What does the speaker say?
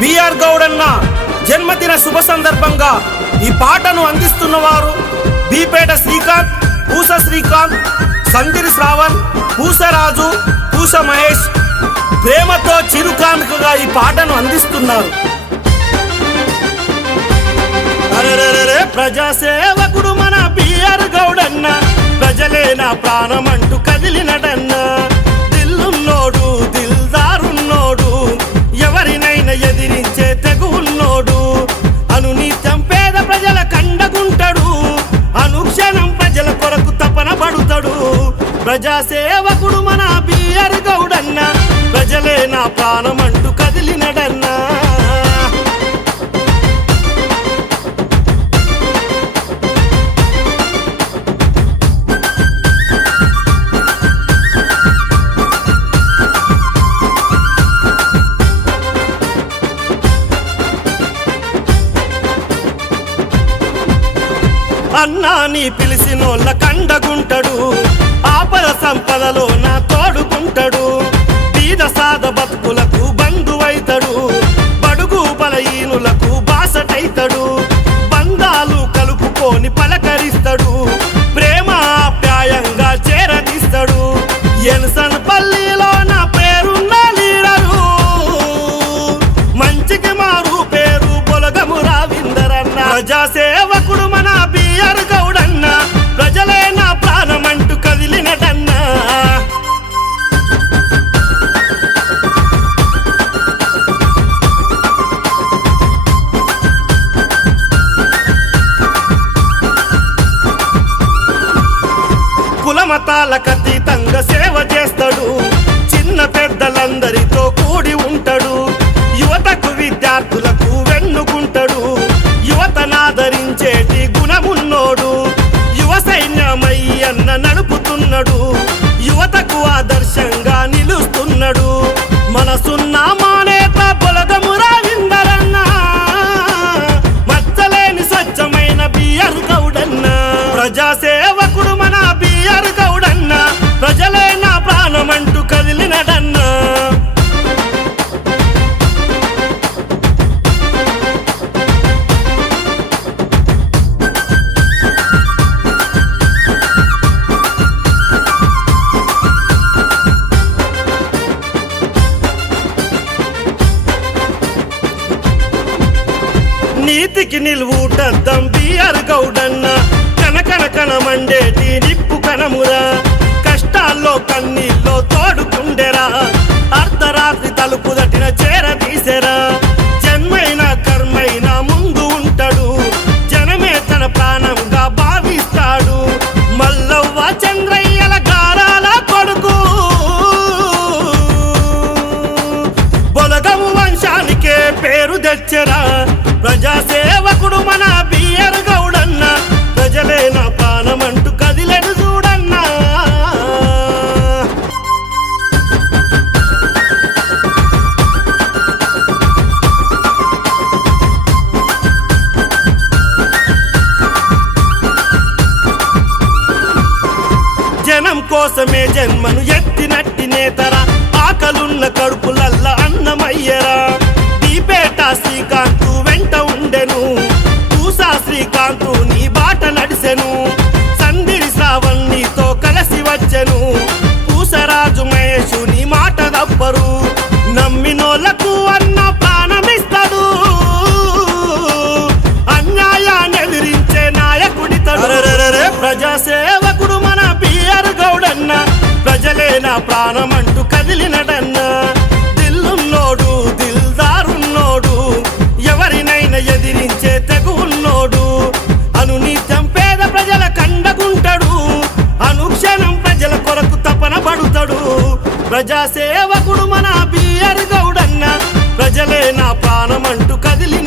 BR గౌడన్న జన్మదిన శుభ సందర్భంగా ఈ పాటను అందిస్తున్నవారు బీపేట శ్రీకాంత్, పూస శ్రీకాంత్, సందిరి శ్రావణ్, పూసరాజు, పూస మహేష్ ప్రేమతో చిరుకానుకగా ఈ పాటను అందిస్తున్నారు. ప్రజాసేవకుడు మన బిఆర్ గౌడన్న, ప్రజలే నా ప్రాణమంటూ కదిలినడన్న. దిల్లున్నోడు, దిల్దారున్నోడు, ఎవరినైనా ఎదిరించే తెగున్నోడు. అనునిత్యం పేద ప్రజల కండగుంటాడు, అనుక్షణం ప్రజల కొరకు తపన పడుతాడు. ప్రజాసేవకుడు మన బిఆర్ గౌడన్న, ప్రజలే నా ప్రాణమంటూ కదిలినడన్నా. అన్నా నీ పిలిసినోళ్ళ కండగుంటాడు, ఆపద సంపదలో నా తోడుకుంటాడు. బీద సాద బతుకులకు బంధువైతాడు, బడుగు బలహీనులకు బాసటైతాడు. బంధాలు కలుపుకొని పలకరిస్తాడు, ప్రేమ ఆప్యాయంగా చేరదీస్తాడు. ఎన్సన్ పల్లిలో నా పేరున్న లీడరు, మంచికి మారు పేరు బొలగము రావిందరన్న. ప్రజాసేవకుడు మన బిఆర్ గౌడన్న, ప్రజలే నా ప్రాణమంటూ కదిలినటన్నా. కులమతాలకు అతీతంగా సేవ చేస్తాడు, చిన్న పెద్దలందరితో కూడి ఉంటాడు. యువతకు విద్యార్థులకు వెన్నుకుంటాడు, యువతనాదరించేటి గుణమున్నోడు. యువ సైన్యమై అన్న నడుపుతున్నాడు, యువతకు ఆదర్శంగా నిలుస్తున్నాడు. మనసున్న మానేత బొలగము రావిందరన్న, మచ్చలేని స్వచ్ఛమైన బిఆర్ గౌడన్న. ప్రజాసేవకుడు మన బిఆర్ గౌడన్న, ప్రజలే నా ప్రాణమంటూ కదిలినడన్నా. నీతికి నిలువుటద్దం బిఆర్ గౌడన్న, కనకన మండేటి నిప్పు కనమురా. కష్టాల్లో కన్నీల్లో తోడుకుండెరా, అర్ధరాత్రి తలుపు దట్టిన చేరదీసెరా. జన్మైన కర్మైన ముందు ఉంటాడు, జనమే తన ప్రాణంగా భావిస్తాడు. మల్లవ్వ చంద్రయ్యల గారాల కొడుకు, బొలగము వంశానికే పేరు తెచ్చరా. ప్రజాసేవకుడు మన బిఆర్ గౌడన్న, ప్రజలే నా ప్రాణమంటూ కదిలెను చూడన్నా. జనం కోసమే జన్మను ఎత్తినట్టి నేతరా, ఆకలున్న కడుపులల్ల అన్నమయ్యరా. బీపేట శ్రీకాంతు వెంట ఉండెను, పూసా శ్రీకాంతు నీ బాట నడిసెను. సందిరి శ్రావణ్ నీతో కలిసి వచ్చెను, పూసరాజు మహేషు నీ మాట తప్పరు. నమ్మినోళ్లకు అన్న ప్రాణమిస్తాడు, అన్యాయాన్ని ఎదిరించే నాయకుడితడు. ప్రజాసేవకుడు మన బిఆర్ గౌడన్న, ప్రజలే నా ప్రాణమంటూ కదిలినడన్నా. దిల్లున్నోడు, దిల్దారున్నోడు, ఎవరినైనా ఎదిరించే తెగున్నోడు. అనునిత్యం పేద ప్రజల కండగుంటాడు, అనుక్షణం ప్రజల కొరకు తపన పడుతాడు. ప్రజాసేవకుడు మన బిఆర్ గౌడన్న, ప్రజలే నా ప్రాణమంటూ కదిలిన